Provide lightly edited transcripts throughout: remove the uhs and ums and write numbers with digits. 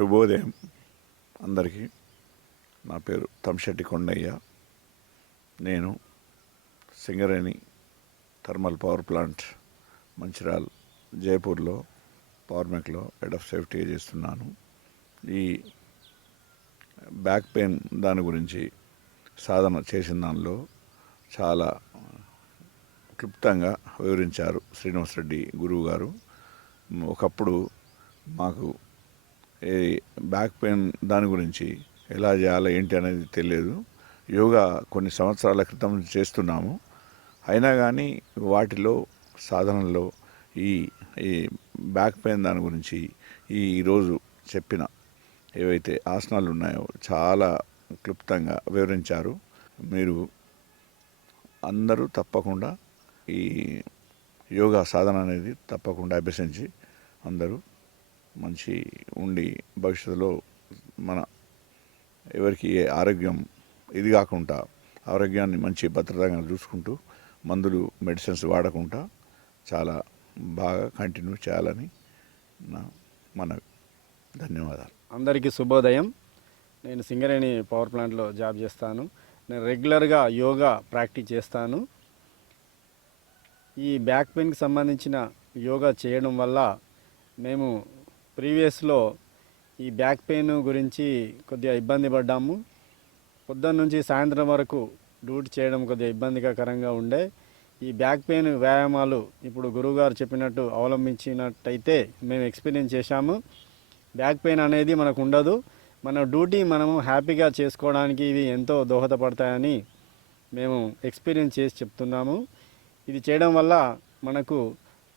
శుభోదయం అందరికీ. నా పేరు తమ్శెట్టి కొండయ్య. నేను Singareni thermal power plant Mancherial జైపూర్లో పవర్ మెక్లో హెడ్ ఆఫ్ సేఫ్టీ చేస్తున్నాను. ఈ బ్యాక్ పెయిన్ దాని గురించి సాధన చేసిన దానిలో చాలా క్లుప్తంగా వివరించారు శ్రీనివాస్ రెడ్డి గురువు గారు. ఒకప్పుడు మాకు ఈ బ్యాక్ పెయిన్ దాని గురించి ఎలా చేయాలో ఏంటి అనేది తెలియదు. యోగా కొన్ని సంవత్సరాల క్రితం చేస్తున్నాము. అయినా కానీ వాటిలో సాధనలో ఈ ఈ బ్యాక్ పెయిన్ దాని గురించి ఈరోజు చెప్పిన ఏవైతే ఆసనాలు ఉన్నాయో చాలా క్లుప్తంగా వివరించారు. మీరు అందరూ తప్పకుండా ఈ యోగా సాధన అనేది తప్పకుండా అభ్యసించి అందరూ మంచి ఉండి భవిష్యత్తులో మన ఎవరికి ఆరోగ్యం ఇది కాకుండా ఆరోగ్యాన్ని మంచి భద్రతగా చూసుకుంటూ మందులు మెడిసిన్స్ వాడకుండా చాలా బాగా కంటిన్యూ చేయాలని మన ధన్యవాదాలు. అందరికీ శుభోదయం. నేను సింగరేణి పవర్ ప్లాంట్లో జాబ్ చేస్తాను. నేను రెగ్యులర్గా యోగా ప్రాక్టీస్ చేస్తాను. ఈ బ్యాక్ పెయిన్కి సంబంధించిన యోగా చేయడం వల్ల మేము ప్రీవియస్లో ఈ బ్యాక్ పెయిన్ గురించి కొద్దిగా ఇబ్బంది పడ్డాము. పొద్దున్న నుంచి సాయంత్రం వరకు డ్యూటీ చేయడం కొద్దిగా ఇబ్బందికరంగా ఉండే. ఈ బ్యాక్ పెయిన్ వ్యాయామాలు ఇప్పుడు గురువుగారు చెప్పినట్టు అవలంబించినట్టయితే మేము ఎక్స్పీరియన్స్ చేశాము. బ్యాక్ పెయిన్ అనేది మనకు ఉండదు. మన డ్యూటీ మనము హ్యాపీగా చేసుకోవడానికి ఇవి ఎంతో దోహదపడతాయని మేము ఎక్స్పీరియన్స్ చేసి చెప్తున్నాము. ఇది చేయడం వల్ల మనకు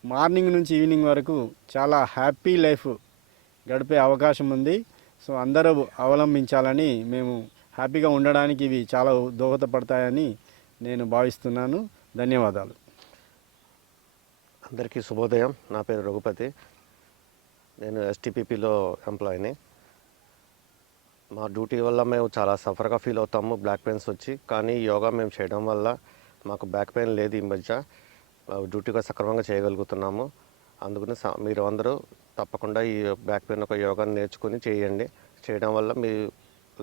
మార్నింగ్ నుంచి ఈవినింగ్ వరకు చాలా హ్యాపీ లైఫ్ గడిపే అవకాశం ఉంది. సో అందరూ అవలంబించాలని, మేము హ్యాపీగా ఉండడానికి ఇవి చాలా దోహదపడతాయని నేను భావిస్తున్నాను. ధన్యవాదాలు. అందరికీ శుభోదయం. నా పేరు రఘుపతి. నేను ఎస్టీపీపీలో ఎంప్లాయీని. మా డ్యూటీ వల్ల మేము చాలా సఫర్గా ఫీల్ అవుతాము బ్యాక్ పెయిన్స్ వచ్చి. కానీ యోగా మేము చేయడం వల్ల మాకు బ్యాక్ పెయిన్ లేదు. ఈ మధ్య డ్యూటీగా సక్రమంగా చేయగలుగుతున్నాము. అందుకని మీరు అందరూ తప్పకుండా ఈ బ్యాక్ పెయిన్ ఒక యోగాని నేర్చుకుని చేయండి. చేయడం వల్ల మీ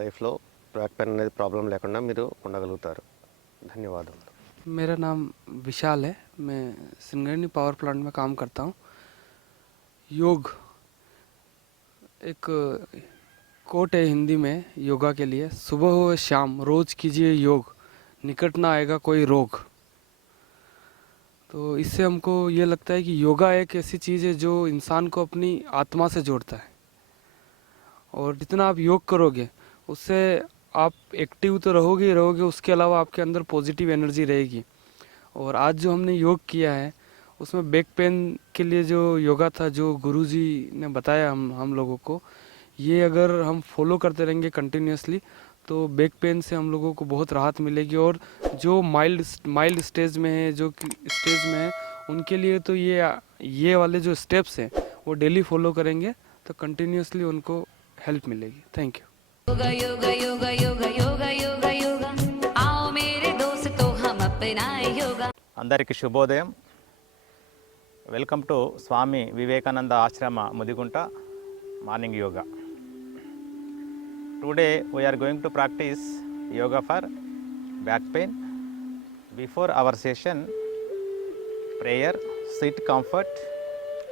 లైఫ్లో బ్యాక్ పెయిన్ అనేది ప్రాబ్లం లేకుండా మీరు ఉండగలుగుతారు. ధన్యవాదాలు. मेरा नाम विशाल है. मैं सिंगरेणी पावर प्लांट में काम करता हूँ. योग एक कोट है हिंदी में योगा के लिए, सुबह हो शाम रोज कीजिए योग, निकट ना आएगा कोई रोग. तो इससे हमको ये लगता है कि योगा एक ऐसी चीज़ है जो इंसान को अपनी आत्मा से जोड़ता है. और जितना आप योग करोगे उससे आप एक्टिव तो रहोगे ही रहोगे, उसके अलावा आपके अंदर पॉजिटिव एनर्जी रहेगी. और आज जो हमने योग किया है उसमें बैक पेन के लिए जो योगा था, जो गुरुजी ने बताया हम लोगों को, ये अगर हम फॉलो करते रहेंगे कंटिन्यूसली तो बैक पेन से हम लोगों को बहुत राहत मिलेगी. और जो माइल्ड स्टेज में है, जो स्टेज में है, उनके लिए तो ये वाले जो स्टेप्स हैं वो डेली फॉलो करेंगे तो कंटिन्यूसली उनको हेल्प मिलेगी. Thank you. Yoga yoga yoga yoga yoga yoga yoga आओ मेरे दोस्तों हम अपनाए योगा. అందరికీ శుభోదయం. వెల్కమ్ టు స్వామి వివేకానంద ఆశ్రమ Mudigunta morning yoga. Today we are going to practice yoga for back pain. Before our session, prayer, sit comfort,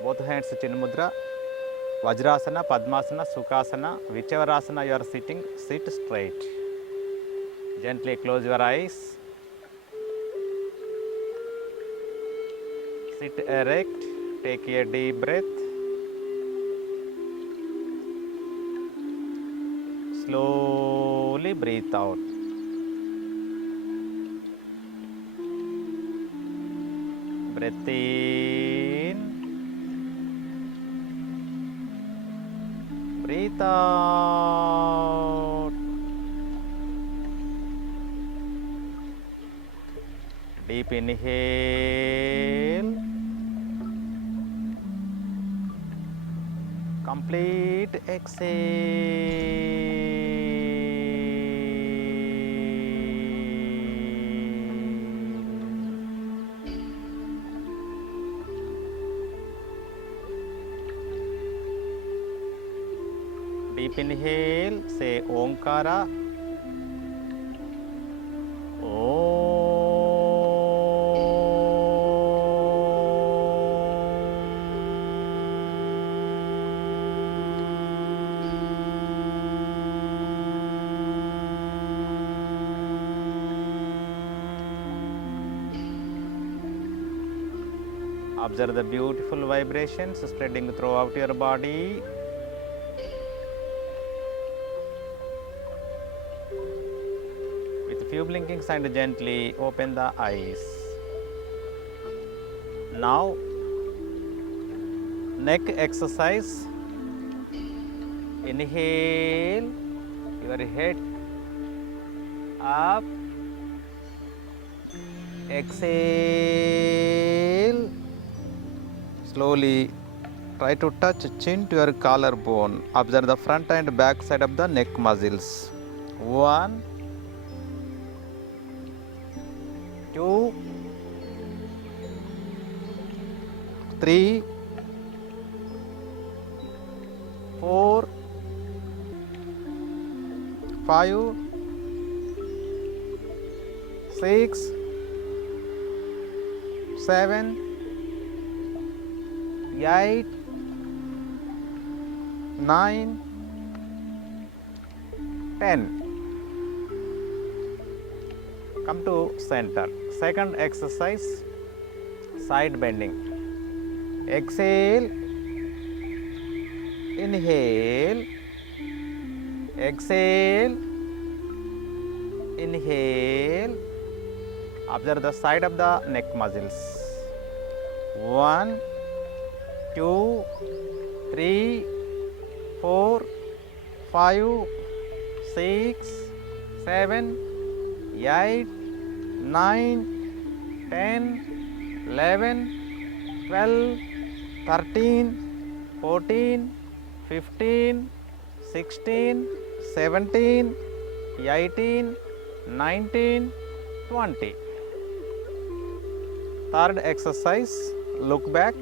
both hands chin mudra, Vajrasana, Padmasana, Sukhasana, whichever asana you are sitting, sit straight. Gently close your eyes. Sit erect, take a deep breath. Slowly breathe out. Breath in. Breathe out. Deep inhale. Complete exhale. Deep inhale, say Omkara. Observe the beautiful vibrations spreading throughout your body. With few blinkings and gently open the eyes. Now, neck exercise. Inhale, your head up. Exhale. Slowly try to touch chin to your collarbone. Observe the front and back side of the neck muscles. 1, 2, 3, 4, 5, 6, 7, 8, 9, 10. Come to center. Second exercise, side bending. Exhale, inhale, exhale, inhale. Observe the side of the neck muscles. 1, 2, 3, 4, 5, 6, 7, 8, 9, 10, 11, 12, 13, 14, 15, 16, 17, 18, 19, 20. Third exercise, look back.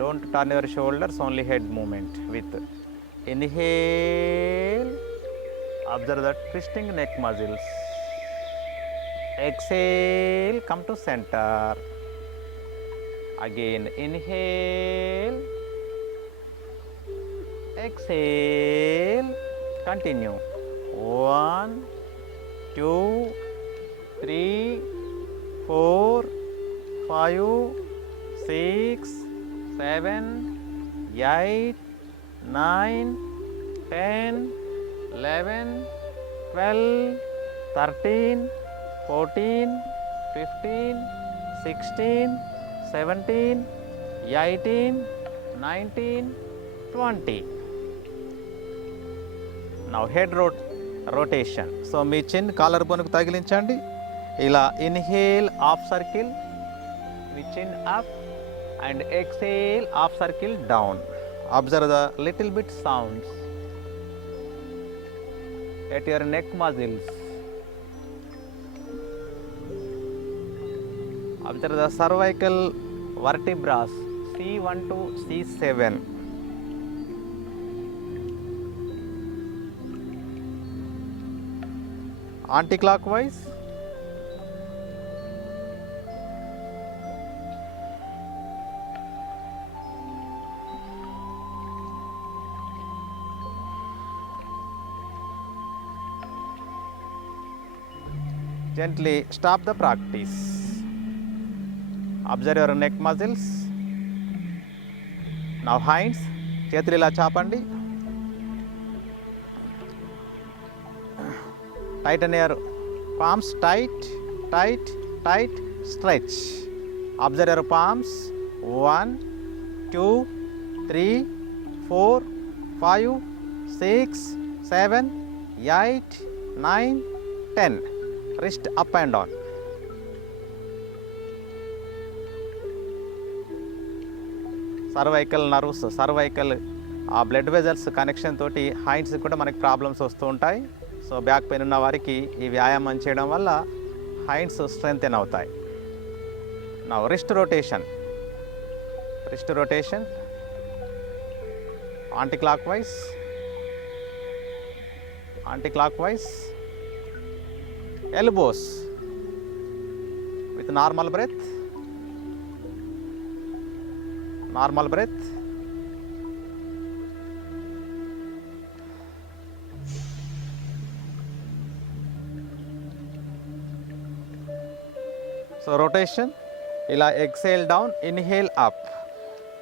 Don't turn your shoulders, only head movement. With inhale, observe the twisting neck muscles. Exhale, come to center. Again, inhale, exhale, continue. 1, 2, 3, 4, 5, 6, 7, 8, 9, 10, 11, 12, 13, 14, 15, 16, 17, 18, 19, 20. Now head rotation. So me chin collarbone కు తగిలించండి. ఇలా inhale half circle, with chin up, and exhale half circle down. Observe the little bit sounds at your neck muscles. Observe the cervical vertebrae C1 to C7. Anti-clockwise. Gently stop the practice. Observe your neck muscles. Now hands, చేతులు ఇలా చాపండి. Tighten your palms, tight, tight, tight, stretch. Observe your palms. 1, 2, 3, 4, 5, 6, 7, 8, 9, 10. Wrist up and down. Cervical nerves, cervical ఆ blood vessels connection తోటి hands కూడా మనకి problems వస్తూ ఉంటాయి. So back pain ఉన్న వారికి ఈ వ్యాయామం చేయడం వల్ల హ్యాండ్స్ స్ట్రెంగ్తెన్ అవుతాయి. నా wrist rotation, anti clock wise. anti-clockwise, elbows with normal breath, normal breath. So rotation, ila exhale down, inhale up,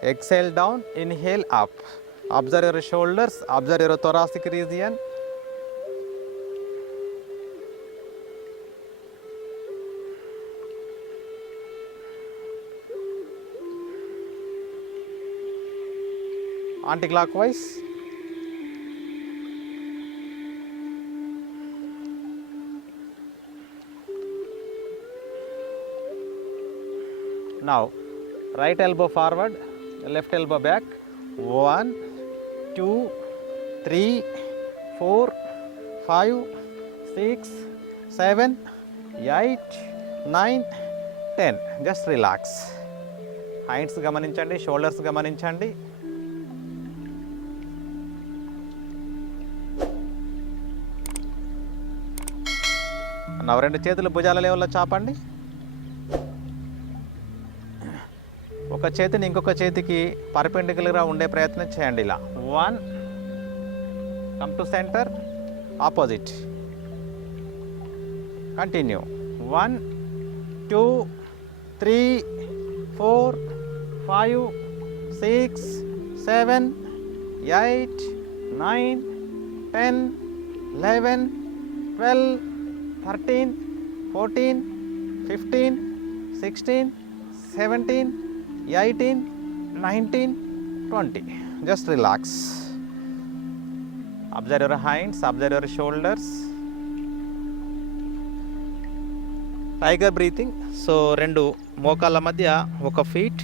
exhale down, inhale up. Observe your shoulders, observe your thoracic region. Anti-clockwise. Now, right elbow forward, left elbow back. 1, 2, 3, 4, 5, 6, 7, 8, 9, 10. Just relax. Hands గమనించండి, shoulders గమనించండి. నా రెండు చేతులు భుజాల లెవెల్లో చాపండి. ఒక చేతిని ఇంకొక చేతికి పర్పెండిక్యులర్గా ఉండే ప్రయత్నం చేయండి. ఇలా 1, come to centre, opposite, continue. 1, 2, 3, 4, 5, 6, 7, 8, 9, 10, 11, 12, 13, 14, 15, 16, 17, 18, 19, 20. Just relax. Observe your hands, observe your shoulders. Tiger breathing. So రెండు మోకాళ్ళ మధ్య ఒక ఫీట్,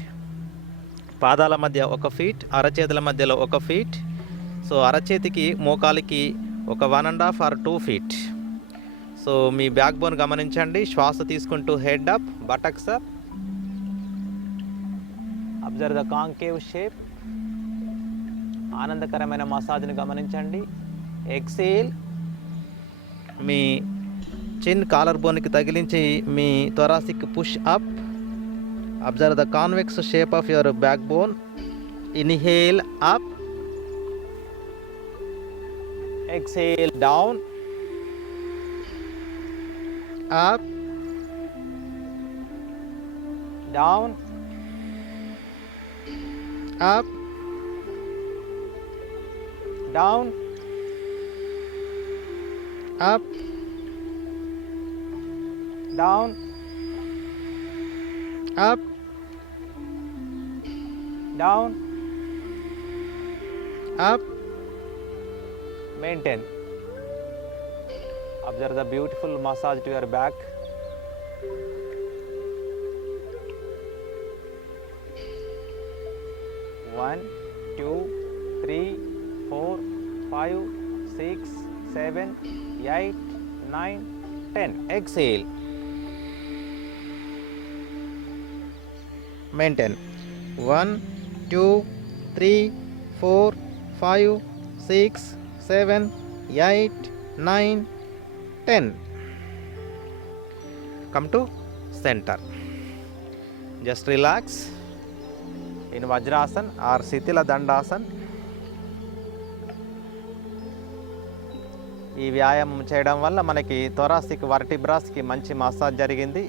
పాదాల మధ్య ఒక ఫీట్, అరచేతుల మధ్యలో ఒక ఫీట్. సో అరచేతికి మోకాలికి ఒక 1.5 or 2 feet. సో మీ బ్యాక్ బోన్ గమనించండి. శ్వాస తీసుకుంటూ head up, buttocks up. Observe the concave shape. ఆనందకరమైన మసాజ్ని గమనించండి. ఎక్సేల్, మీ చిన్ కాలర్ బోన్కి తగిలించి మీ thoracic push up. Observe the convex shape of your backbone. Inhale up, exhale down, up, down, up, down, up, down, up, down, up. Maintain. Observe the beautiful massage to your back. One, 2, 3, 4, 5, 6, 7, 8, 9, 10. Exhale. Maintain. 1, 2, 3, 4, 5, 6, 7, 8, 9, 10. Come to center. Just relax in Vajrasana or Sitila Dandasana. ఈ వ్యాయామం చేయడం వల్ల మనకి thoracic వర్టిబ్రాస్కి మంచి massage జరిగింది.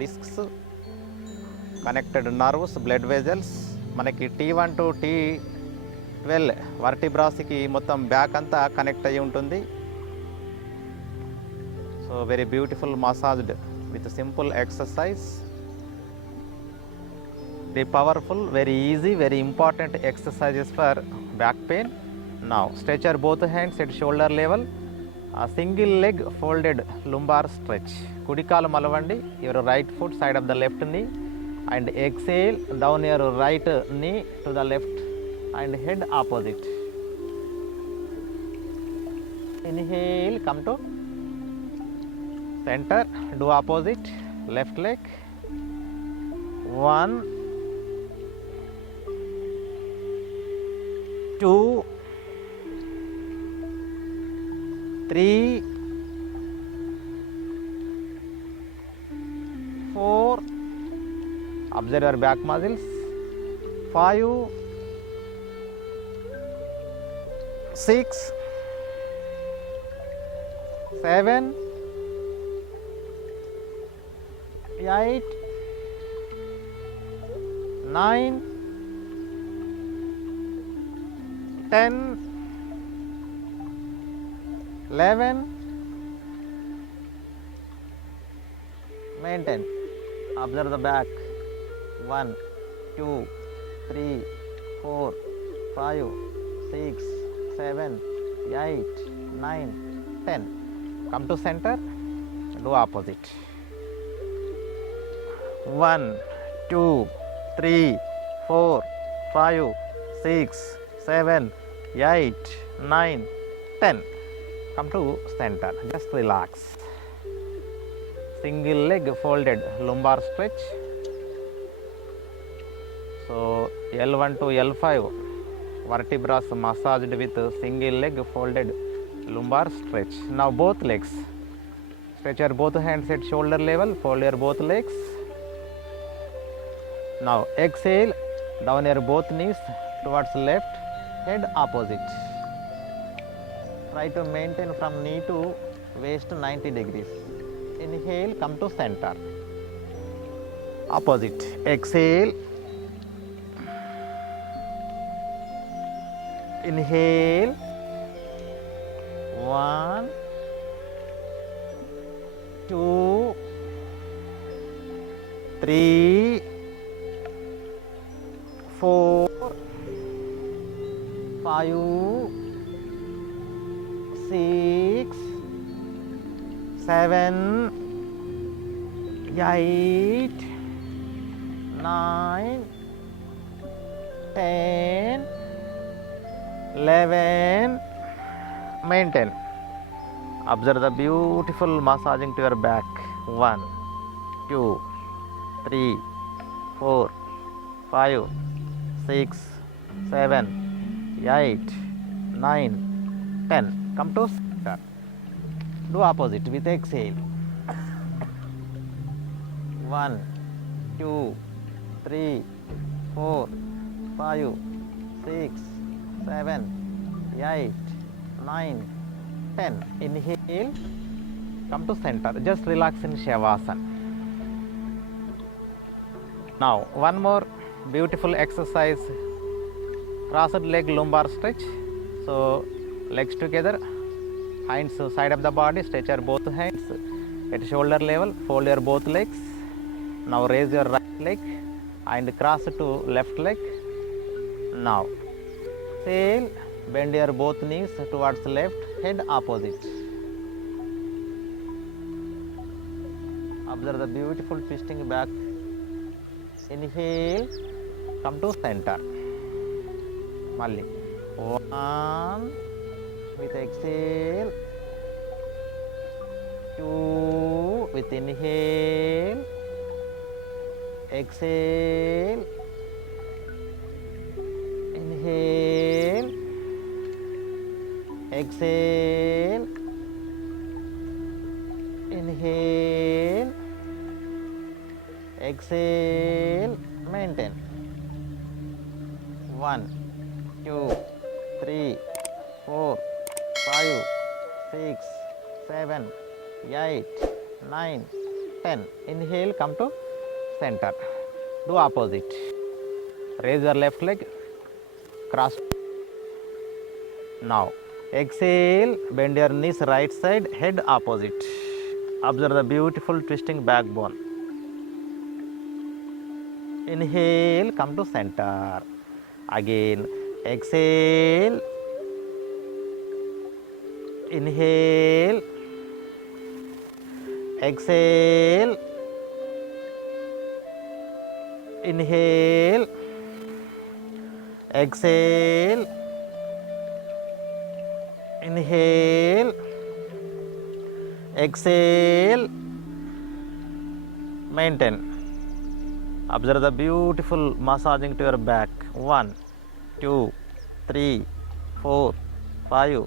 Discs, connected nerves, blood vessels, మనకి T1 to T12 వర్టిబ్రాస్కి మొత్తం back అంతా కనెక్ట్ అయ్యి ఉంటుంది. So very beautiful massaged with simple exercise. The powerful, very easy, very important exercises for back pain. Now stretch your both hands at shoulder level. A single leg folded lumbar stretch. Kudi kalu malavandi, your right foot side of the left knee, and exhale down your right knee to the left and head opposite. Inhale, come to center, do opposite, left leg. 1, 2, 3, 4. Observe your back muscles. 5, 6, 7, 8, 9, 10, 11. Maintain. Observe the back. 1, 2, 3, 4, 5, 6, 7, 8, 9, 10. Come to center. Do opposite. 1, 2, 3, 4, 5, 6, 7, 8, 9, 10. Come to center. Just relax. Single leg folded lumbar stretch. So L1 to L5 vertebrae massaged with single leg folded lumbar stretch. Now both legs. Stretch your both hands at shoulder level. Fold your both legs. Now exhale. Down your both knees towards left. Head opposite. Try to maintain from knee to waist 90 degrees. Inhale, come to center. Opposite. Exhale. Inhale. 1, 2, 3, 4, 5, 6, 7, 8, 9, 10, 11. Maintain. Observe the beautiful massaging to your back. 1, 2, 3, 4, 5, 6, 7, 8, 9, 10. Come to center. Do opposite with exhale. 1, 2, 3, 4, 5, 6, 7, 8, 9, 10. Inhale. Come to center. Just relax in Shavasana. Now one more beautiful exercise. Crossed leg lumbar stretch. So legs together, hands side of the body, stretch your both hands at shoulder level, fold your both legs. Now raise your right leg and cross to left leg. Now exhale, bend your both knees towards left, head opposite. Observe the beautiful twisting back. Inhale, come to center. Malli. 1, with exhale. 2, with inhale. Exhale. Inhale. Exhale. Inhale. Exhale. Maintain. 1, 2, 3, 4, 5, 6, 7, 8, 9, 10. Inhale, come to center. Do opposite. Raise your left leg, cross. Now exhale, bend your knees right side, head opposite. Observe the beautiful twisting backbone. Inhale, come to center. Again, exhale. Inhale. Exhale. Inhale. Exhale. Inhale. Exhale. Maintain. Observe the beautiful massaging to your back. 1, 2, 3, 4, 5,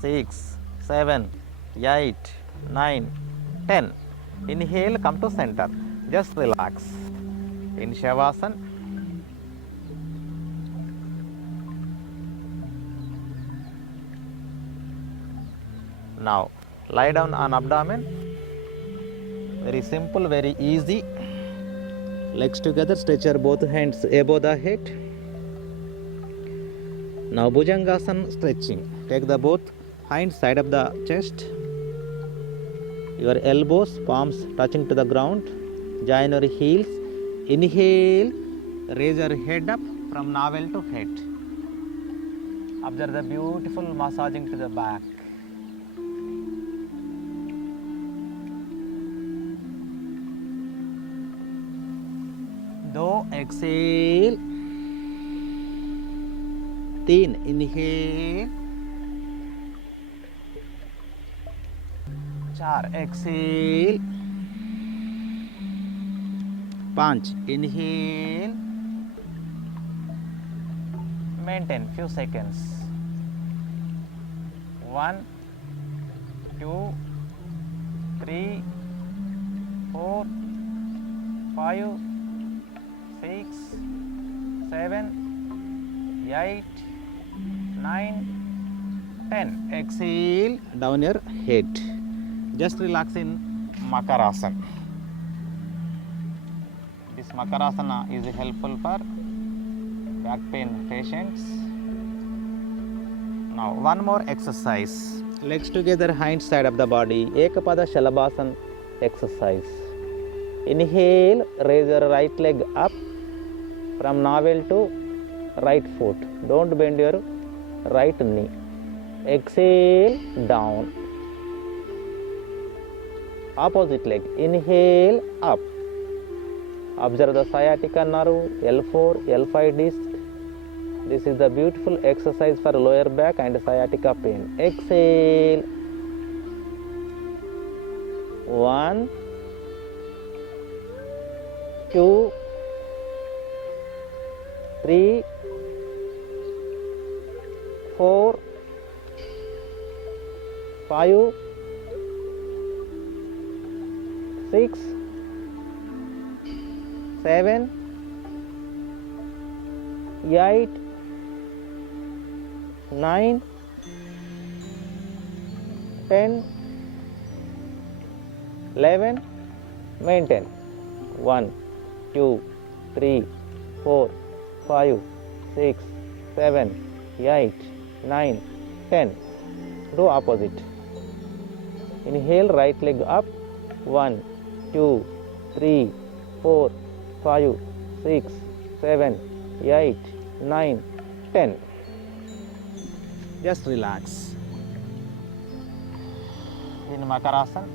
6, 7, 8, 9, 10. Inhale, come to center. Just relax. In Shavasana. Now, lie down on abdomen. Very simple, very easy. Legs together, stretch your both hands above the head. Now, Bhujangasana stretching. Take the both hinds side of the chest. Your elbows, palms touching to the ground. Join your heels. Inhale, raise your head up from navel to head. Observe the beautiful massaging to the back. दो exhale, 3 inhale, 4 exhale, 5 inhale, maintain few seconds. 1, 2, 3, 4, 5, 6, 7, 8, 9, 10. Exhale, down your head. Just relax in Makarasana. This Makarasana is helpful for back pain patients. Now, one more exercise. Legs together, hand side of the body. Ekapada Shalabhasana exercise. Inhale, raise your right leg up from navel to right foot. Don't bend your right knee. Exhale, down. Opposite leg. Inhale, up. Observe the sciatica nerve, L4, L5 disc. This is the beautiful exercise for lower back and sciatica pain. Exhale. 1, 2, 3, 4, 5, 6, 7, 8, 9, 10, 11. Maintain. 1, 2, 3, 4, 5, 6, 7, 8, 9, 10. Do opposite. Inhale, right leg up. 1, 2, 3, 4, 5, 6, 7, 8, 9, 10. Just relax. In Makarasana.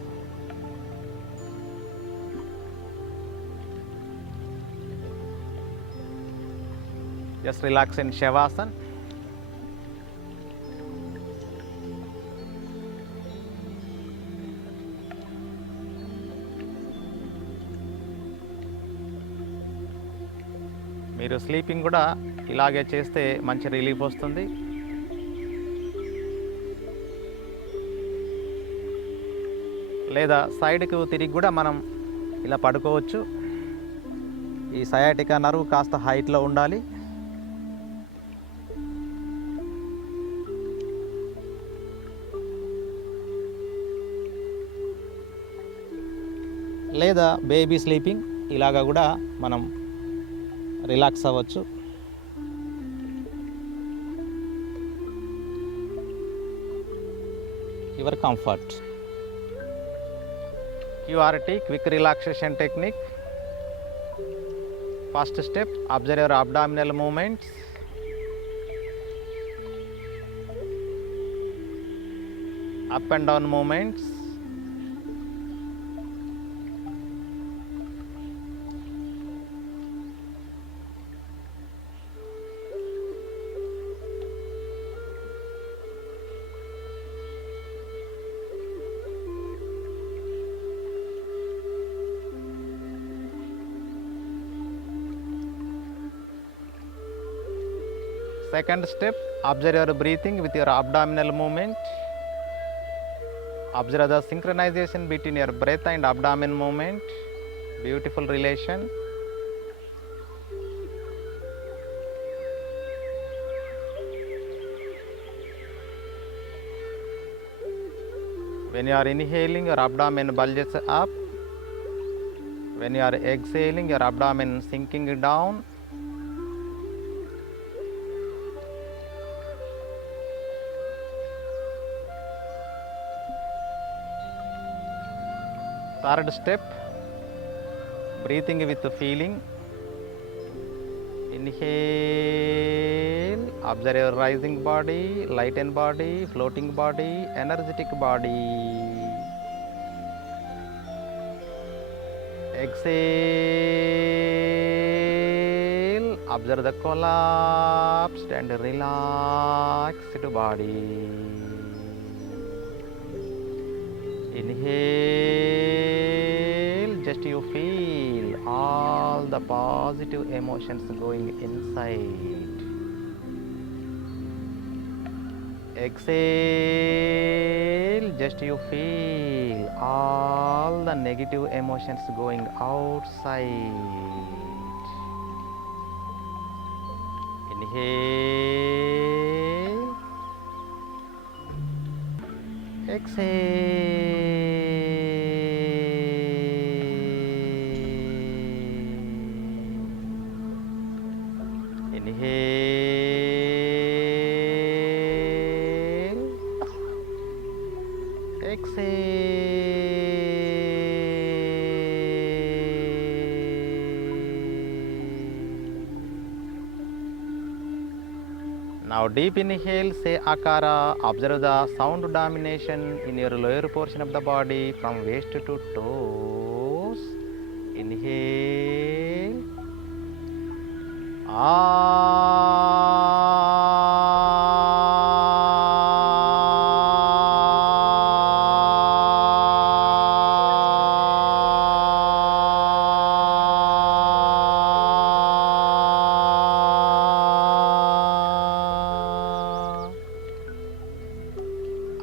Just relax in Shavasana. మీరు sleeping కూడా ఇలాగే చేస్తే మంచి relief వస్తుంది. లేదా సైడ్కు తిరిగి కూడా మనం ఇలా పడుకోవచ్చు. ఈ సయాటికా నర్వ్ కాస్త హైట్లో ఉండాలి. లేదా బేబీ స్లీపింగ్ ఇలాగా కూడా మనం రిలాక్స్ అవ్వచ్చు. Your comfort. QRT, quick relaxation technique. First step, observe your abdominal movements. Up and down movements. Second step, observe your breathing with your abdominal movement. Observe the synchronization between your breath and abdomen movement. Beautiful relation. When you are inhaling, your abdomen bulges up. When you are exhaling, your abdomen sinking down. Third step, breathing with feeling. Inhale, observe your rising body, lightened body, floating body, energetic body. Exhale, observe the collapsed and relaxed body. Inhale, just you feel all the positive emotions going inside. Exhale, just you feel all the negative emotions going outside. Inhale, exhale. Inhale, exhale. Now deep inhale, say akara, observe the sound domination in your lower portion of the body from waist to toes. Inhale.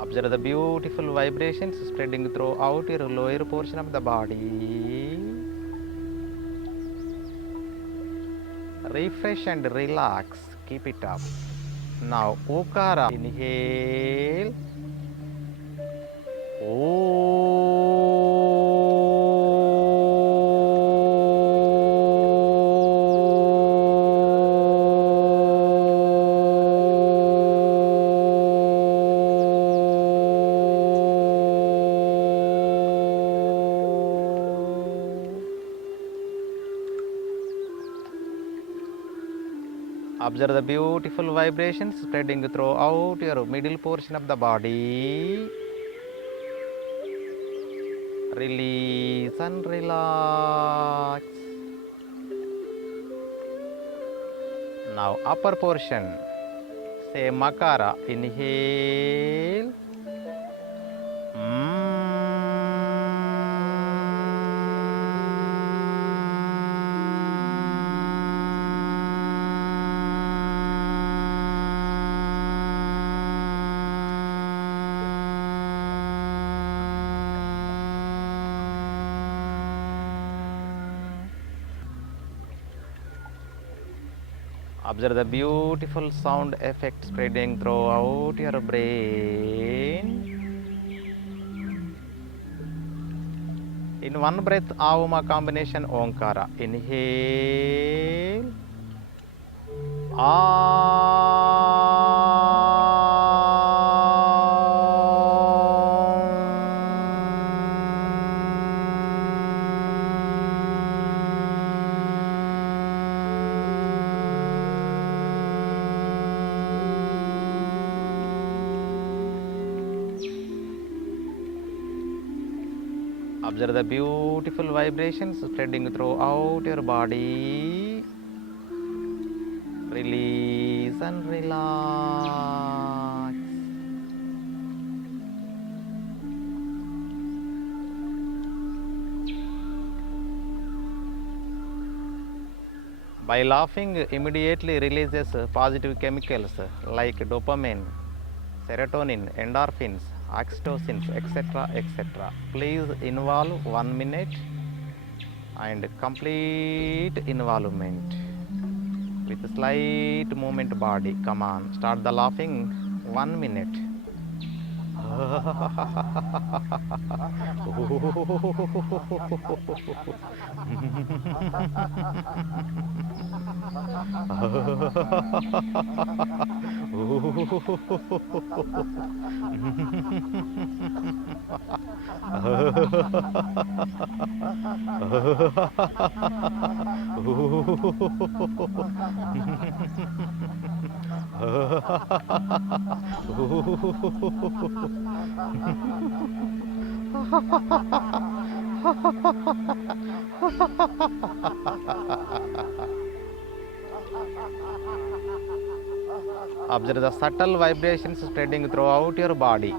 Observe the beautiful vibrations spreading throughout your lower portion of the body. Refresh and relax. Keep it up. Now, Okara. Inhale. Observe the beautiful vibrations spreading throughout your middle portion of the body. Release and relax. Now upper portion. Say Makara. Inhale. Observe the beautiful sound effect spreading throughout your brain. In one breath, Avama combination Omkara. Inhale. Observe the beautiful vibrations spreading throughout your body. Release and relax. By laughing, immediately releases positive chemicals like dopamine, serotonin, endorphins, oxytocins, etc. Please involve 1 minute and complete involvement with slight movement body. Come on, start the laughing. 1 minute. Observe the subtle vibrations spreading throughout your body.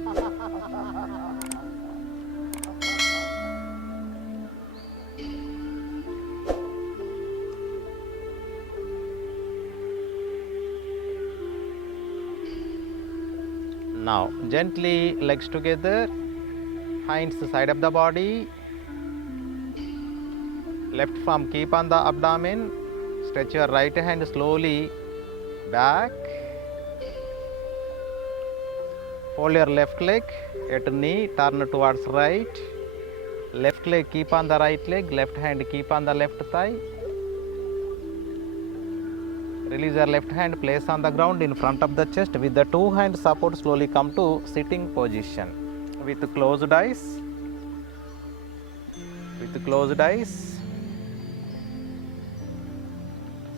Now gently legs together, hands side of the body, left palm keep on the abdomen, stretch your right hand slowly back, fold your left leg at knee, turn towards right, left leg keep on the right leg, left hand keep on the left thigh, release your left hand, place on the ground in front of the chest, with the two hands support, slowly come to sitting position with closed eyes. With closed eyes,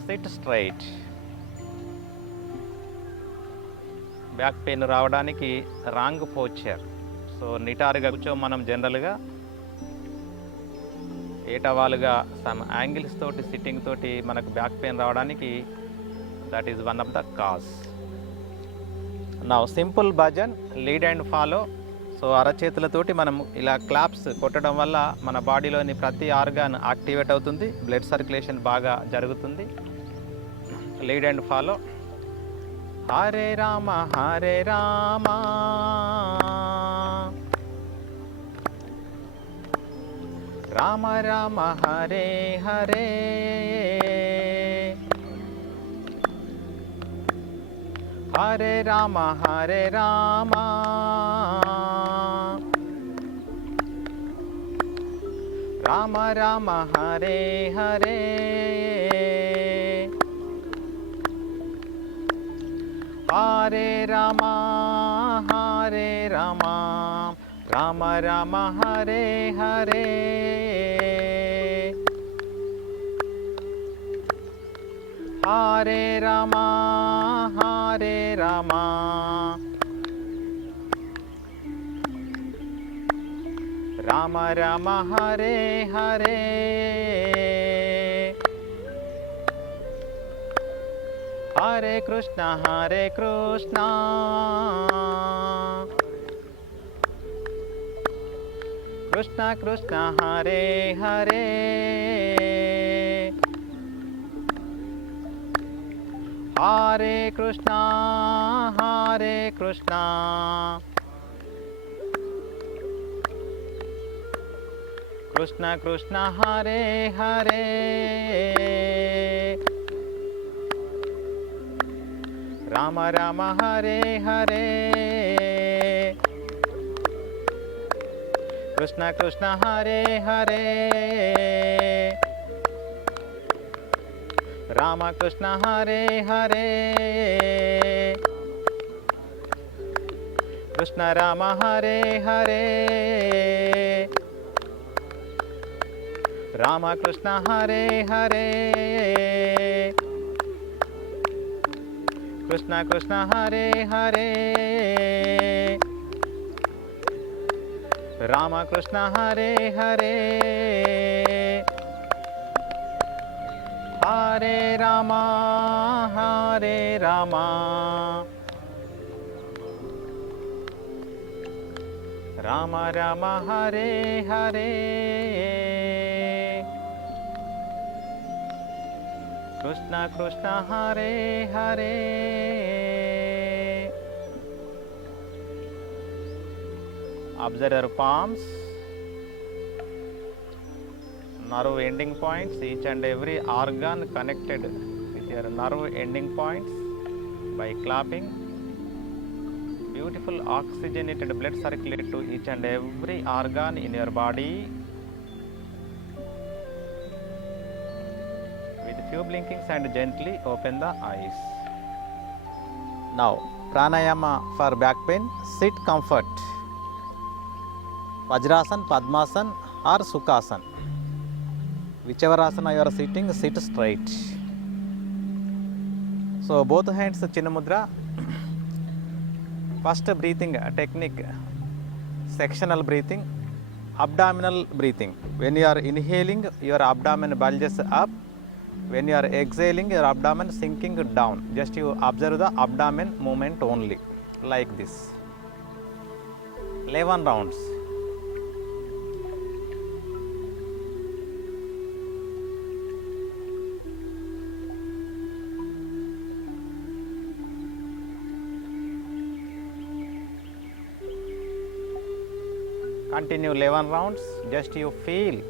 sit straight. Back pain రావడానికి wrong posture. So నిటారుగా కూర్చో మనం జనరల్గా ఏటవాలుగా some angles తోటి sitting తోటి మనకు back pain రావడానికి that is one of the cause. Now simple bhajan lead and follow. So అరచేతులతోటి మనం ఇలా క్లాప్స్ కొట్టడం వల్ల మన బాడీలోని ప్రతి ఆర్గాన్ యాక్టివేట్ అవుతుంది, బ్లడ్ సర్క్యులేషన్ బాగా జరుగుతుంది. Lead and follow. Hare Rama Hare Rama Rama Rama Hare Hare Hare Rama Hare Rama Rama Rama Hare Hare Hare Rama Hare Rama Rama Rama Hare Hare Hare Rama Hare Rama Rama Rama Hare Hare Hare Krishna Krishna Krishna Hare Hare Hare Krishna Krishna Krishna Hare Hare Rama Rama Hare Hare Krishna Krishna Hare Hare Rama Krishna Hare Hare Krishna Rama Hare Hare Rama Krishna Hare Hare Krishna Krishna Hare Hare Rama Krishna Hare Hare Hare Rama Hare Rama Rama Rama Hare Hare Krishna Krishna Hare Hare Observe your palms, nerve ending points, each and every organ connected with your nerve ending points by clapping. Beautiful oxygenated blood circulate to each and every organ in your body. With few blinkings and gently open the eyes. Now, pranayama for back pain, sit comfort. Vajrasan, Padmasan or Sukhasan. Whichever asana you are sitting, sit straight. So both hands Chinna Mudra. First breathing technique, sectional breathing, abdominal breathing. When you are inhaling, your abdomen bulges up. When you are exhaling, your abdomen sinking down. Just you observe the abdomen movement only, like this. 11 rounds. Continue 11 rounds. Just you feel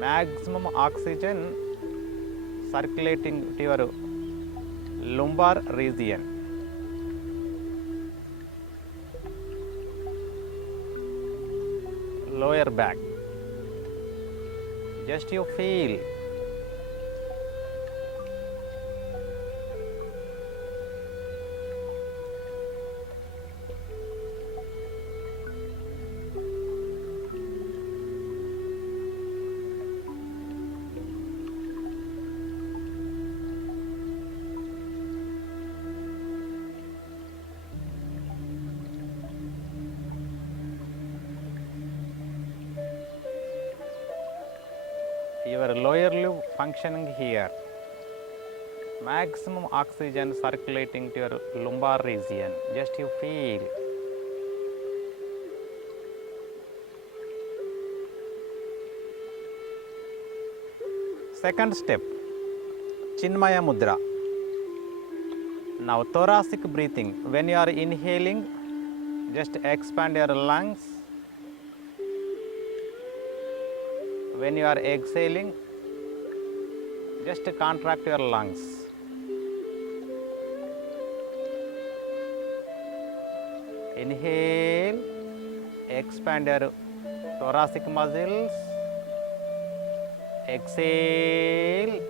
maximum oxygen circulating to your lumbar region. Lower back. Just you feel. Your lower lobe functioning here. Maximum oxygen circulating to your lumbar region. Just you feel. Second step, Chinmaya Mudra. Now thoracic breathing. When you are inhaling, just expand your lungs. When you are exhaling, just contract your lungs. Inhale, expand your thoracic muscles. Exhale,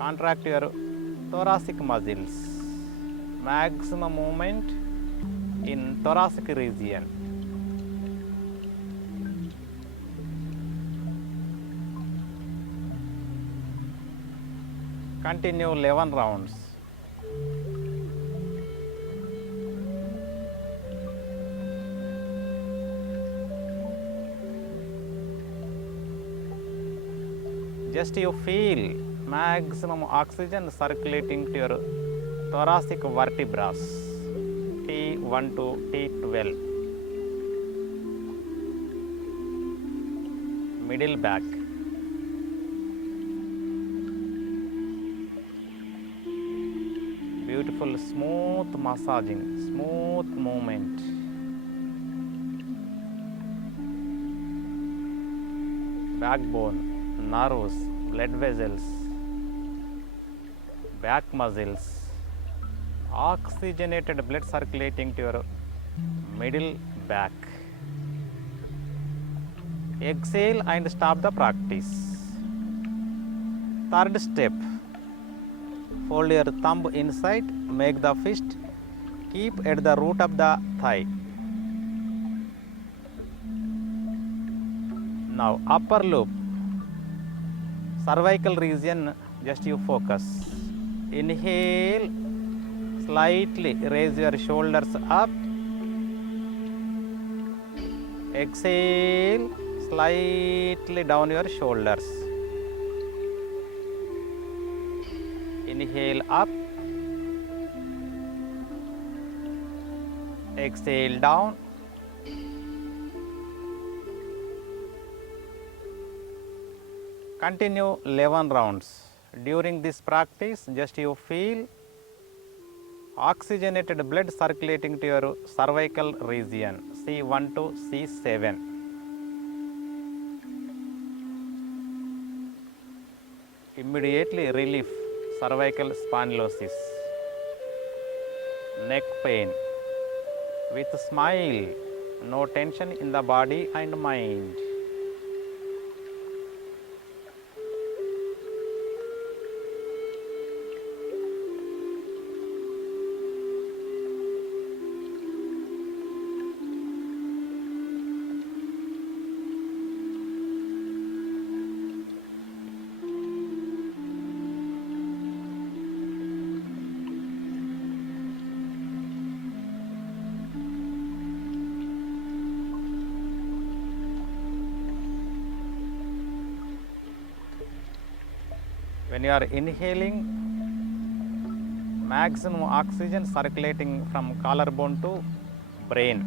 contract your thoracic muscles. Maximum movement in thoracic region. Continue 11 rounds. Just you feel maximum oxygen circulating to your thoracic vertebrae, T1 to T12, middle back. Beautiful smooth massaging, smooth movement. Backbone, nerves, blood vessels, back muscles, oxygenated blood circulating to your middle back. Exhale and stop the practice. Third step, fold your thumb inside, make the fist, keep at the root of the thigh. Now upper loop, cervical region, just you focus. Inhale, slightly raise your shoulders up. Exhale, slightly down your shoulders. Inhale up. Exhale down. Continue 11 rounds. During this practice, just you feel oxygenated blood circulating to your cervical region. C1 to C7. Immediately relief cervical spondylosis, neck pain, with smile, no tension in the body and mind. When you are inhaling, maximum oxygen circulating from collarbone to brain.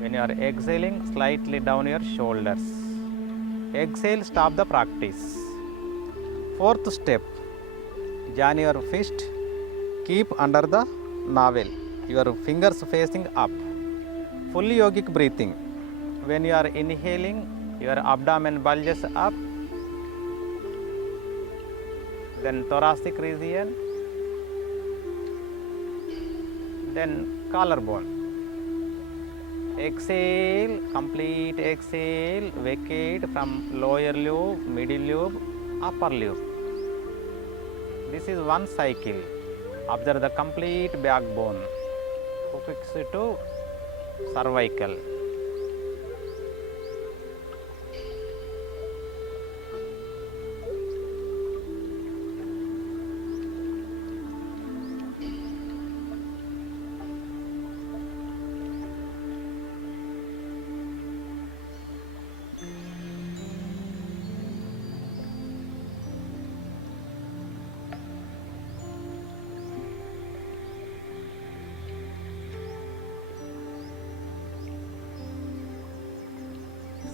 When you are exhaling, slightly down your shoulders. Exhale, stop the practice. Fourth step, join your fist, keep under the navel, your fingers facing up. Full yogic breathing. When you are inhaling, your abdomen bulges up, then thoracic region, then collarbone. Exhale, complete exhale, vacate from lower lobe, middle lobe, upper lobe. This is one cycle. Observe the complete backbone. Focus to cervical.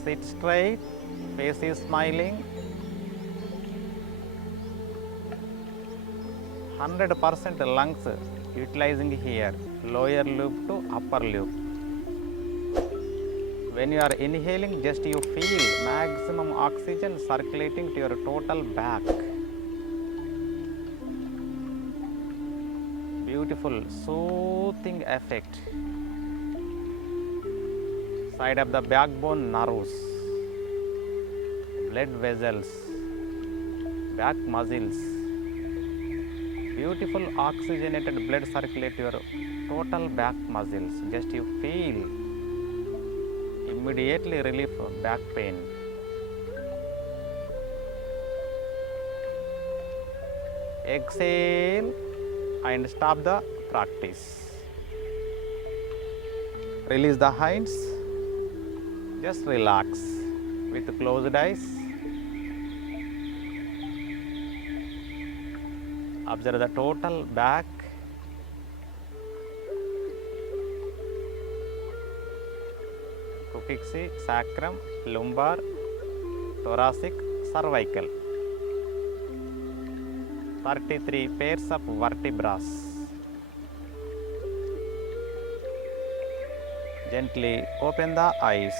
Sit straight, face is smiling. 100% lungs utilizing here, lower lobe to upper lobe. When you are inhaling, just you feel maximum oxygen circulating to your total back. Beautiful, soothing effect. Side of the backbone nerves, blood vessels, back muscles. Beautiful oxygenated blood circulate your total back muscles. Just you feel immediately relief of back pain. Exhale and stop the practice. Release the hands. Just relax with closed eyes. Observe the total back. Coccyx, sacrum, lumbar, thoracic, cervical. 33 pairs of vertebrae. Gently open the eyes.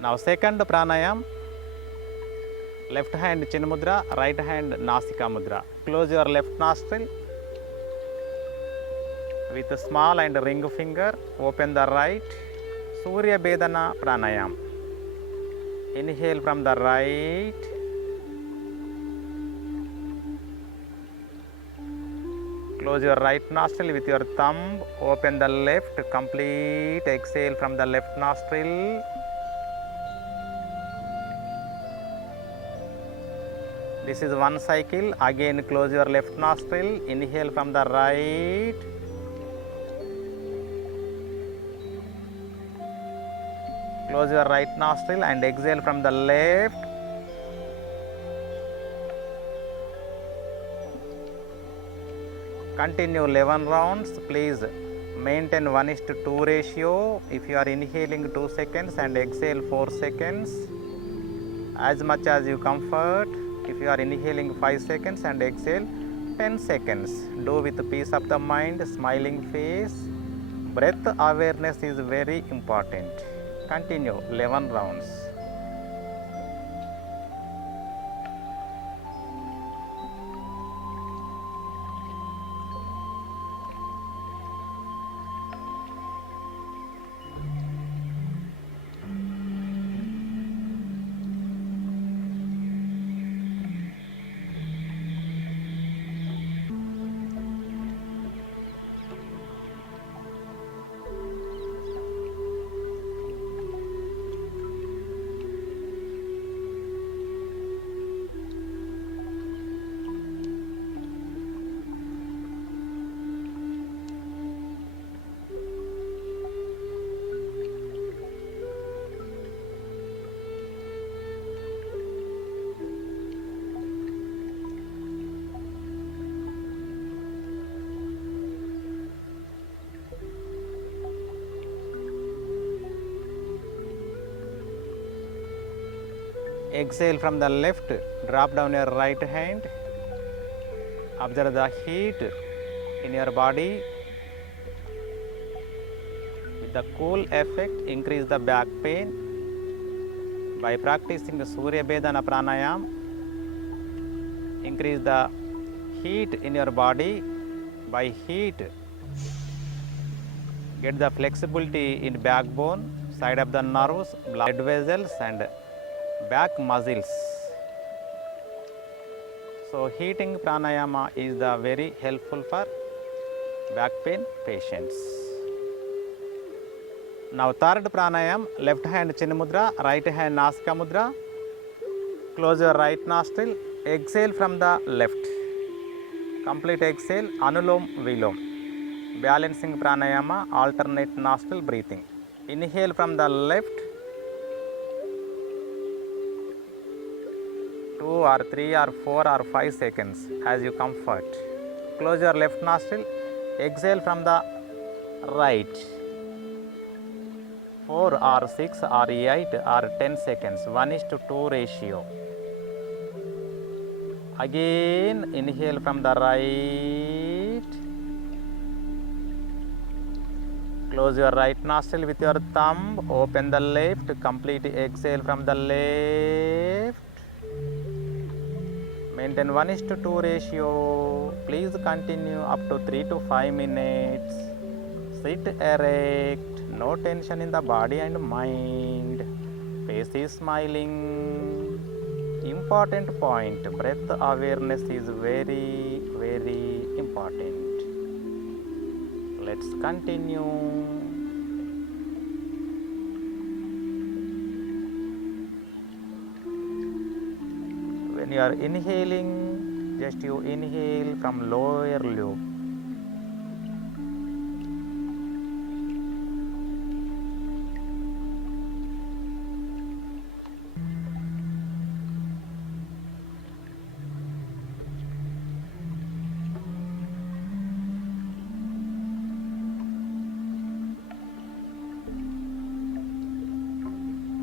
Now second pranayam, left hand chin mudra, right hand nasika mudra. Close your left nostril. With a small and ring finger, open the right. Surya Bedana pranayam. Inhale from the right. Close your right nostril with your thumb. Open the left. Complete exhale from the left nostril. This is one cycle. Again close your left nostril. Inhale from the right. Close your right nostril and exhale from the left. Continue 11 rounds. Please maintain 1:2 ratio. If you are inhaling 2 seconds and exhale 4 seconds, as much as you comfort. If you are inhaling 5 seconds and exhale 10 seconds. Do with peace of the mind, smiling face. Breath awareness is very important. Continue 11 rounds. Exhale from the left, drop down your right hand. Observe the heat in your body. With the cool effect, increase the back pain. By practicing the Surya Bedana Pranayam, increase the heat in your body. By heat, get the flexibility in backbone, side of the nerves, blood vessels and back muscles. So heating pranayama is the very helpful for back pain patients. Now third pranayam, left hand chin mudra, right hand nasika mudra. Close your right nostril, exhale from the left. Complete exhale, anulom vilom. Balancing pranayama, alternate nostril breathing. Inhale from the left, 2 or 3 or 4 or 5 seconds as you comfort. Close your left nostril, exhale from the right. 4 or 6 or 8 or 10 seconds, 1:2 ratio. Again inhale from the right. Close your right nostril with your thumb, open the left, complete exhale from the left. Maintain 1:2 ratio. Please continue up to 3 to 5 minutes. Sit erect, no tension in the body and mind. Face is smiling. Important point, breath awareness is very, very important. Let's continue. When you are inhaling, just you inhale from lower lobe.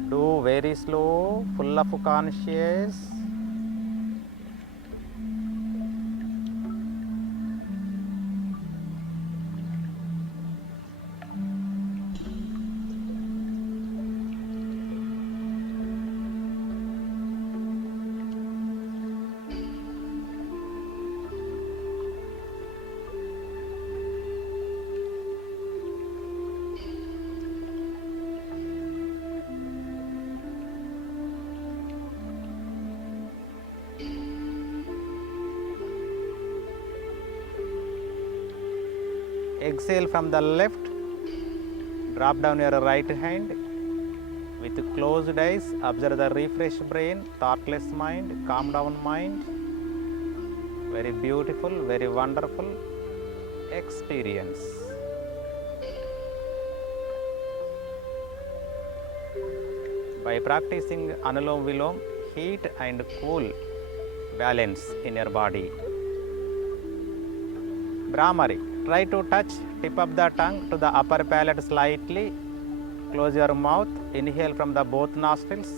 Do very slow, full of conscious. Exhale from the left, drop down your right hand. With closed eyes, observe the refreshed brain, thoughtless mind, calm down mind. Very beautiful, very wonderful experience. By practicing Anulom Vilom, heat and cool balance in your body. Brahmari. Try to touch tip of the tongue to the upper palate slightly. Close your mouth. Inhale from the both nostrils.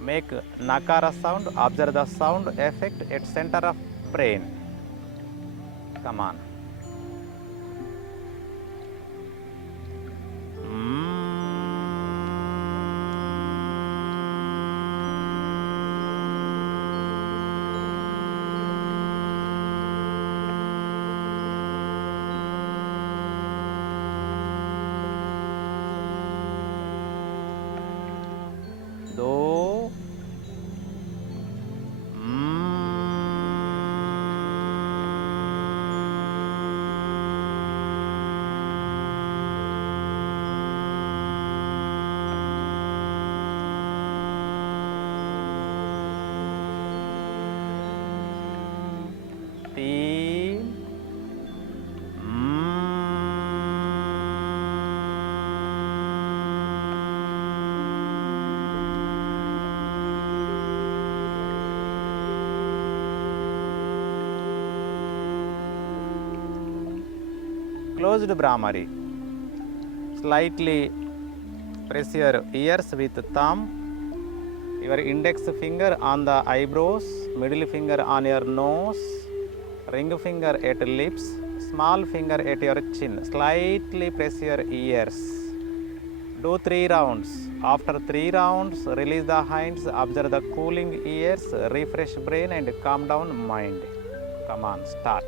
Make nakara sound. Observe the sound effect at center of brain. Come on. Do. तीन. Closed Brahmari. Slightly press your ears with thumb. Your index finger on the eyebrows, middle finger on your nose, ring finger at lips, small finger at your chin. Slightly press your ears. Do 3 rounds. After 3 rounds, release the hands, observe the cooling ears, refresh brain and calm down mind. Come on, start.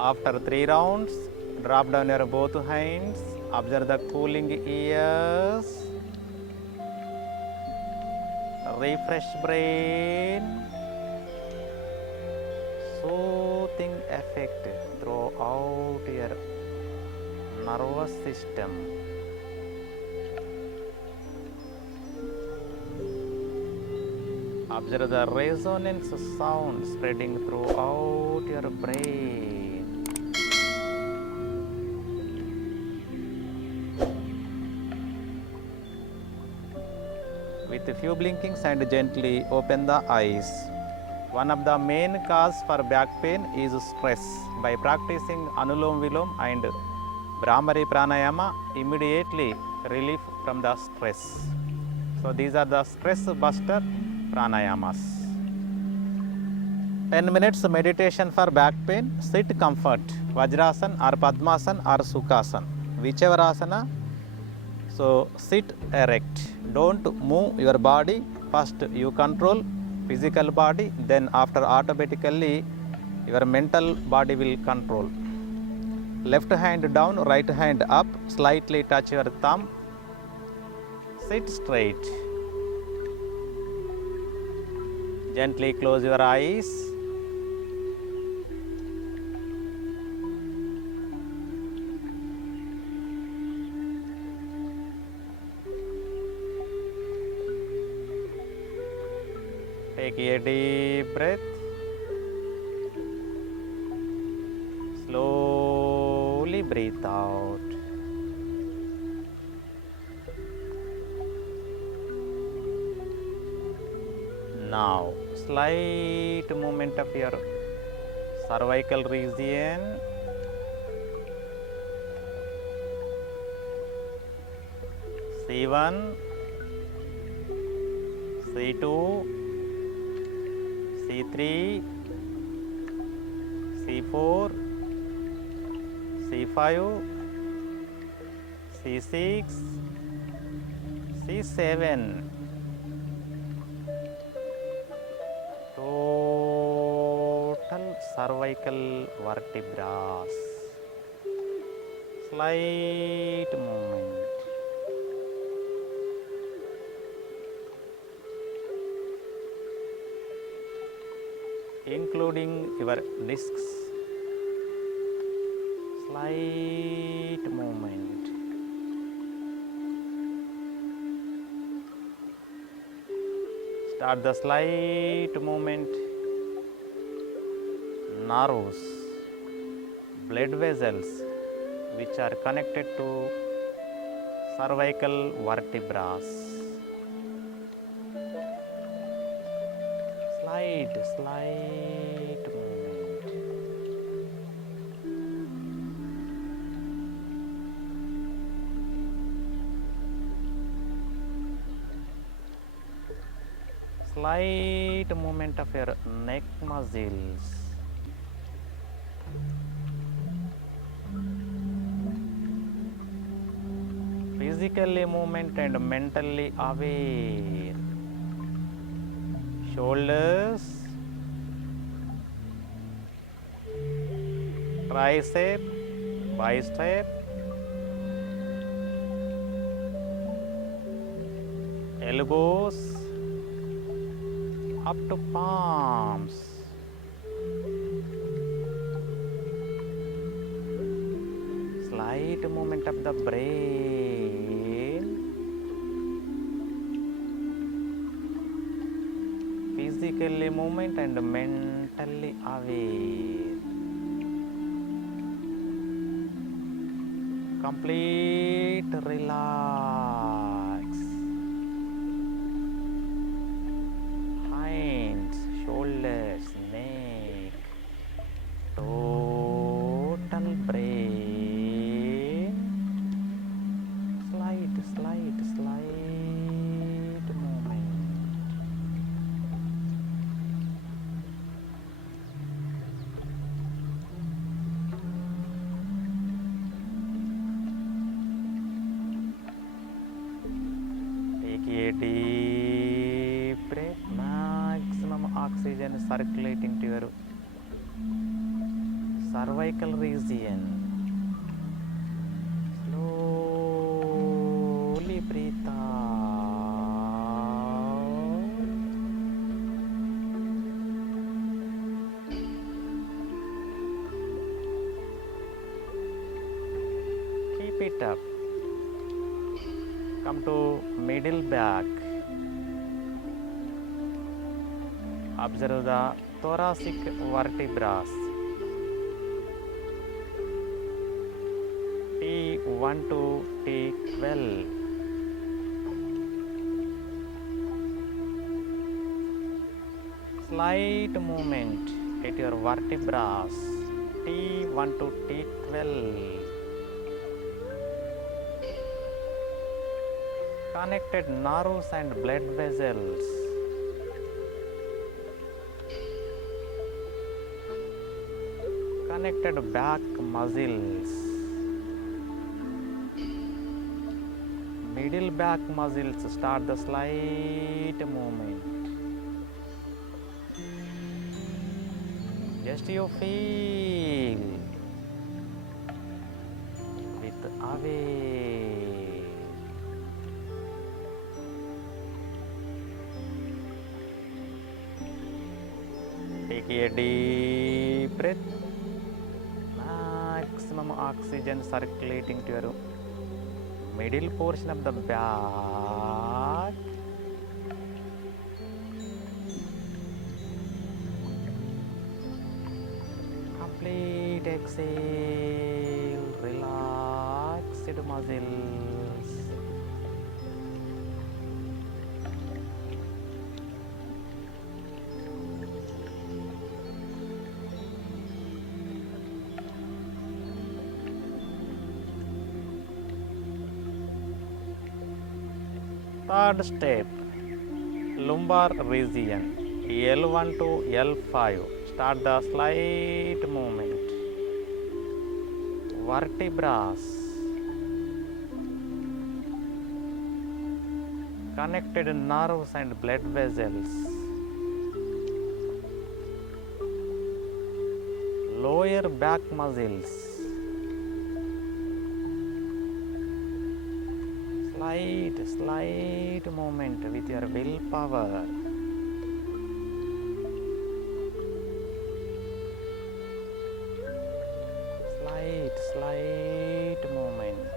After 3 rounds, drop down your both hands, observe the cooling ears, refresh brain, soothing effect throughout your nervous system. Observe the resonance sound spreading throughout your brain. With a few blinkings and gently open the eyes. One of the main cause for back pain is stress. By practicing Anulom Vilom and Brahmari Pranayama, immediately relief from the stress. So these are the stress buster pranayamas. 10 minutes meditation for back pain. Sit comfort. Vajrasan or Padmasan or Sukhasan. Whichever asana. So sit erect. Don't move your body. First you control physical body, then after automatically your mental body will control. Left hand down, right hand up, slightly touch your thumb. Sit straight. Gently close your eyes. Take a deep breath. Slowly breathe out. Now, slight movement of your cervical region. C1, C2, C3, C4, C5, C6, C7. Total cervical vertebrae. Slight movement. Including your discs. Slight movement. Start the slight movement. Nerves, blood vessels which are connected to cervical vertebrae. Slight movement. Slight movement of your neck muscles. Physically movement and mentally aware. Shoulders, tricep, bicep, elbows up to palms. Slight movement of the brain. Physically movement and mentally aware. Complete relax. Hands, shoulders, neck. Total brain. Slight movement. Take a deep breath, maximum oxygen circulating to your cervical region. Slowly breathe out. Keep it up. Come to middle back. Observe the thoracic vertebrae. T1 to T12. Slight movement at your vertebrae. T1 to T12. Connected nerves and blood vessels. Connected back muscles. Middle back muscles start the slight movement. Just you feel with aware. Take a deep breath. Maximum oxygen circulating to your middle portion of the back. Complete exhale, relaxed muscles. Third step, lumbar region. L1 to L5. Start the slight movement. Vertebras, connected nerves and blood vessels, lower back muscles, slight movement with your willpower. Slight movement.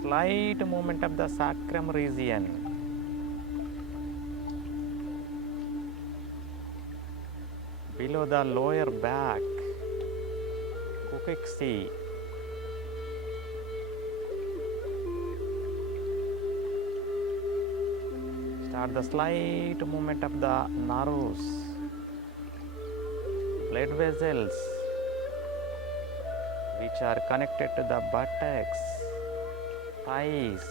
Slight movement of the sacrum region. Below the lower back, coccyx. Start the slight movement of the nerves, blood vessels, which are connected to the buttocks, thighs,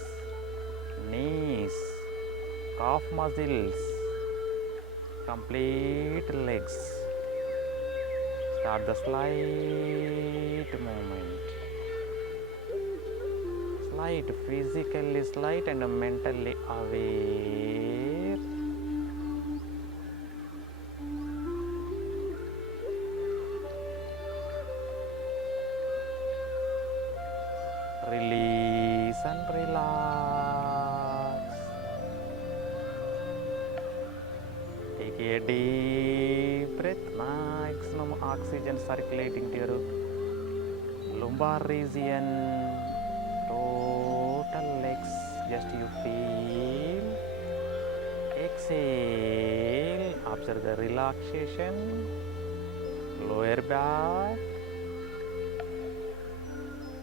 knees, calf muscles, complete legs. Start the slight movement. Slight, physically slight and mentally aware. Release and relax. Take a deep breath, maximum oxygen circulating to your lumbar region, total legs, just you feel. Exhale, observe the relaxation, lower back,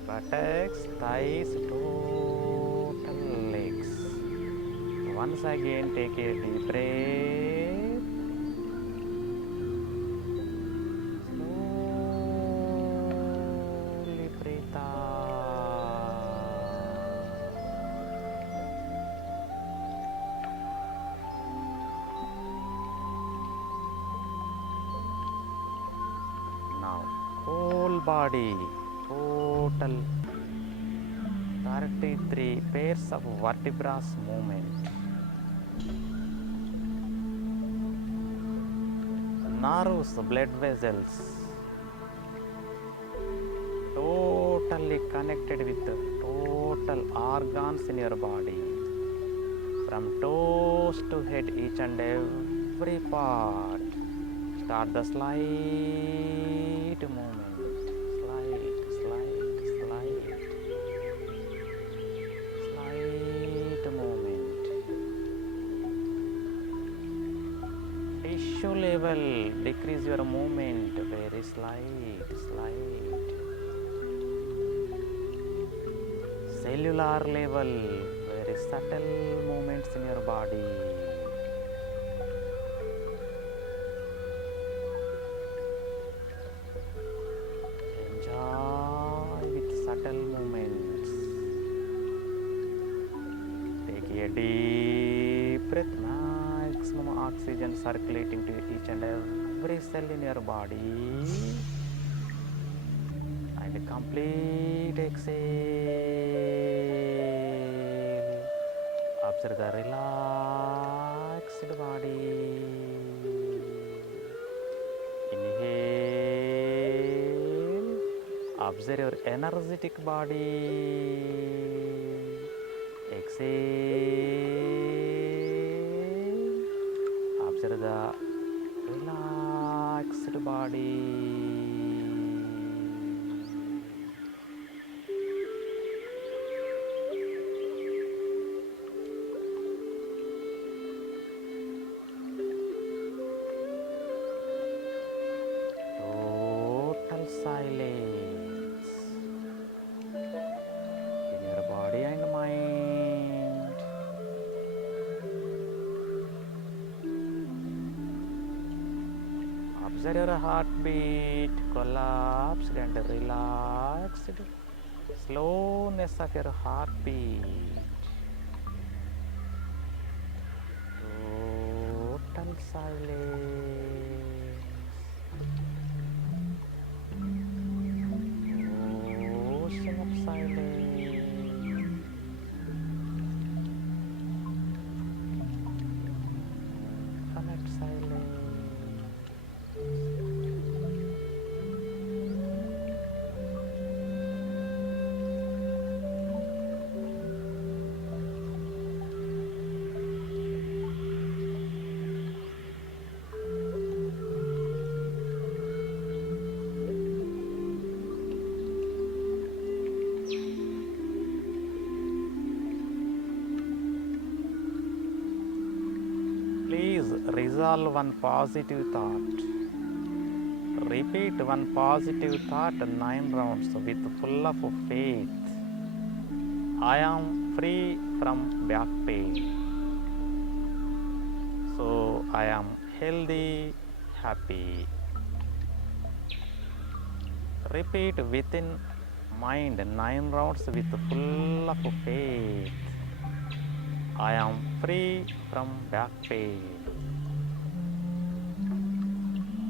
buttocks, thighs, total legs. Once again, take a deep breath. Slowly breathe out. Now, whole body, total 33 pairs of vertebrae movement. Nerves, blood vessels, totally connected with the total organs in your body, from toes to head, each and every part. Start the slight movement, slight movement. Tissue level, decrease your movement, very slight. Cellular level, very subtle movements in your body. Enjoy with subtle movements. Take a deep breath, maximum oxygen circulating to each and every cell in your body. And complete exhale. Observe the relaxed body. Inhale. Observe your energetic body. Exhale. Observe the relaxed body. Total silence in your body and mind. Observe your heartbeat, collapsed and relaxed. Slowness of your heartbeat. Total silence. Ocean of silence. Infinite silence. Please resolve one positive thought. Repeat one positive thought 9 rounds with full of faith. I am free from back pain. So I am healthy, happy. Repeat within mind 9 rounds with full of faith. I am free from back pain.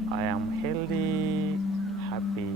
I am healthy, happy.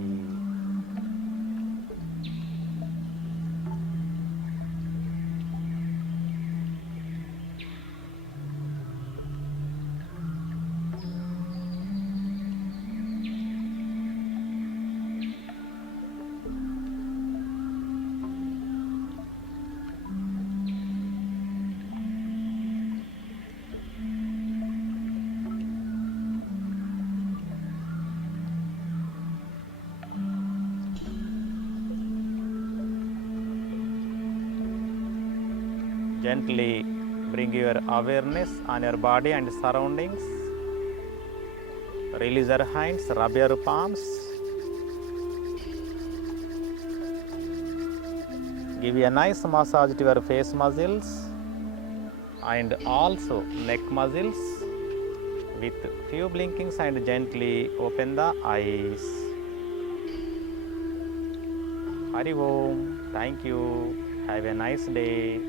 Gently bring your awareness on your body and surroundings. Release your hands, rub your palms. Give a nice massage to your face muscles and also neck muscles with few blinkings, and gently open the eyes. Hari Om. Thank you. Have a nice day.